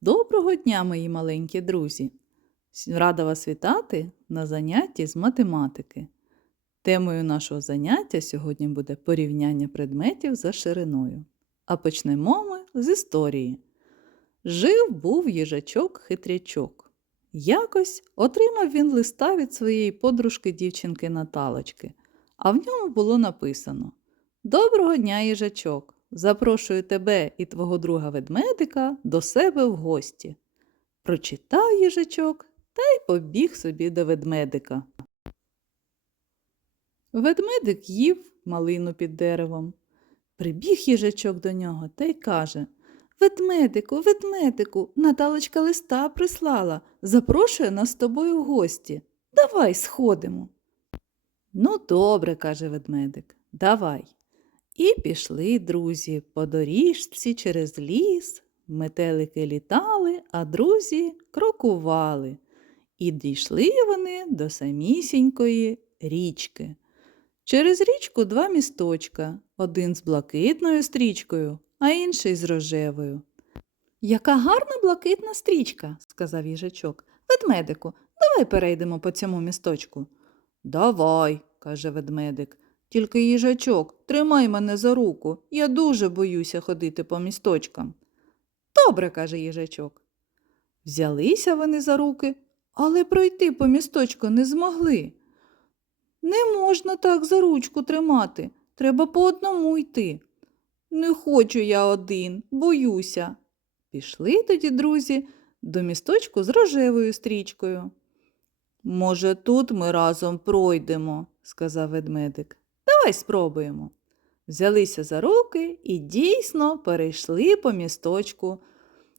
Доброго дня, мої маленькі друзі! Рада вас вітати на занятті з математики. Темою нашого заняття сьогодні буде порівняння предметів за шириною. А почнемо ми з історії. Жив був їжачок-хитрячок. Якось отримав він листа від своєї подружки дівчинки Наталочки, а в ньому було написано: Доброго дня, їжачок! Запрошую тебе і твого друга ведмедика до себе в гості. Прочитав їжачок та й побіг собі до ведмедика. Ведмедик їв малину під деревом. Прибіг їжачок до нього та й каже Ведмедику, ведмедику, Наталочка листа прислала, запрошує нас з тобою в гості. Давай сходимо. Ну, добре, каже ведмедик, давай. І пішли друзі по доріжці через ліс. Метелики літали, а друзі крокували. І дійшли вони до самісінької річки. Через річку два місточка, один з блакитною стрічкою, а інший з рожевою. Яка гарна блакитна стрічка, сказав їжачок. Ведмедику, давай перейдемо по цьому місточку. Давай, каже ведмедик. Тільки їжачок, тримай мене за руку. Я дуже боюся ходити по місточкам. Добре, каже їжачок. Взялися вони за руки, але пройти по місточку не змогли. Не можна так за ручку тримати. Треба по одному йти. Не хочу я один, боюся. Пішли тоді, друзі, до місточку з рожевою стрічкою. Може, тут ми разом пройдемо, сказав ведмедик. Давай спробуємо. Взялися за руки і дійсно перейшли по місточку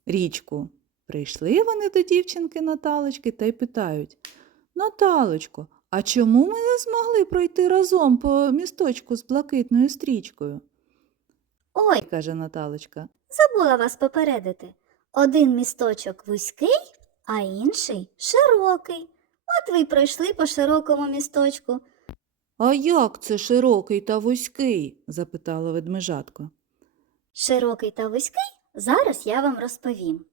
річку. Прийшли вони до дівчинки Наталочки та й питають Наталочко, а чому ми не змогли пройти разом по місточку з блакитною стрічкою? Ой, каже Наталочка. забула вас попередити. Один місточок вузький, а інший широкий. От ви й пройшли по широкому місточку. А як це широкий та вузький? запитала ведмежатко. Широкий та вузький зараз я вам розповім.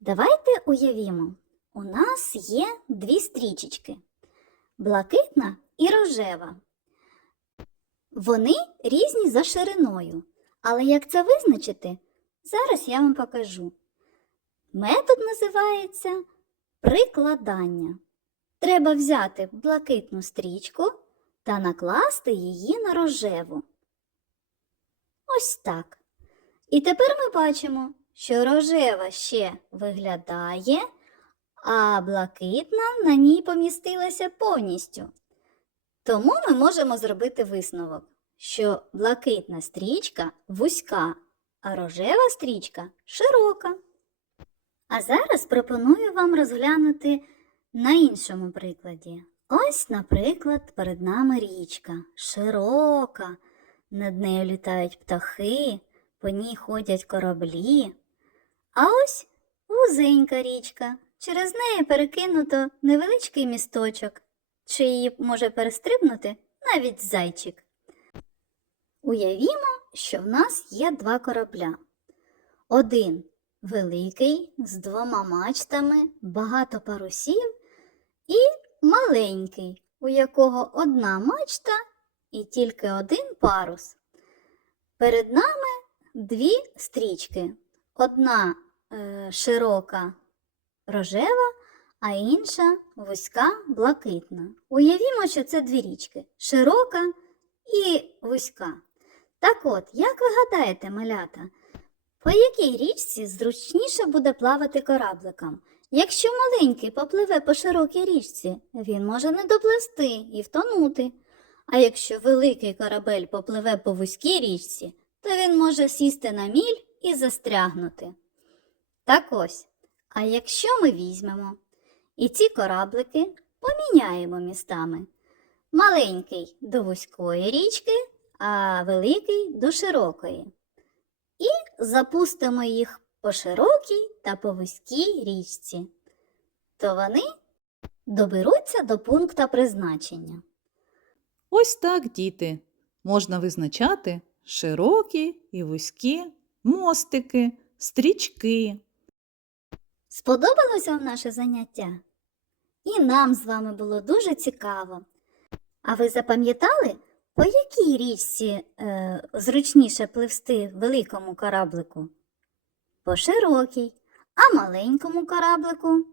Давайте уявімо, у нас є дві стрічечки блакитна і рожева. Вони різні за шириною, але як це визначити, зараз я вам покажу. Метод називається прикладання. Треба взяти блакитну стрічку та накласти її на рожеву. Ось так. І тепер ми бачимо, що рожева ще виглядає, а блакитна на ній помістилася повністю. Тому ми можемо зробити висновок, що блакитна стрічка вузька, а рожева стрічка широка. А зараз пропоную вам розглянути на іншому прикладі. Ось, наприклад, перед нами річка широка, над нею літають птахи, по ній ходять кораблі. А ось вузенька річка, через неї перекинуто невеличкий місточок, чи її може перестрибнути навіть зайчик. Уявімо, що в нас є два корабля. Один великий з двома мачтами, багато парусів, і маленький, у якого одна мачта і тільки один парус. Перед нами дві стрічки. Одна е, широка рожева, а інша вузька блакитна. Уявімо, що це дві річки широка і вузька. Так от, як ви гадаєте, малята, по якій річці зручніше буде плавати корабликам? Якщо маленький попливе по широкій річці, він може не допливсти і втонути. А якщо великий корабель попливе по вузькій річці, то він може сісти на міль і застрягнути. Так ось, а якщо ми візьмемо і ці кораблики поміняємо містами, маленький до вузької річки, а великий до широкої, і запустимо їх по широкій та по вузькій річці, то вони доберуться до пункта призначення. Ось так, діти, можна визначати широкі і вузькі мостики, стрічки. Сподобалось вам наше заняття? І нам з вами було дуже цікаво. А ви запам'ятали, по якій річці е, зручніше пливсти великому кораблику? По широкій, а маленькому кораблику?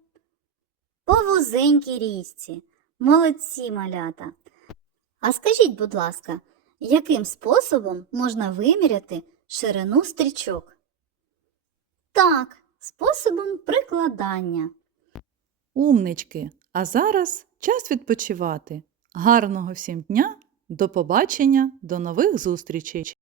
По вузенькій річці. Молодці малята. А скажіть, будь ласка, яким способом можна виміряти ширину стрічок? Так, способом прикладання. Умнички! А зараз час відпочивати. Гарного всім дня! До побачення, до нових зустрічей!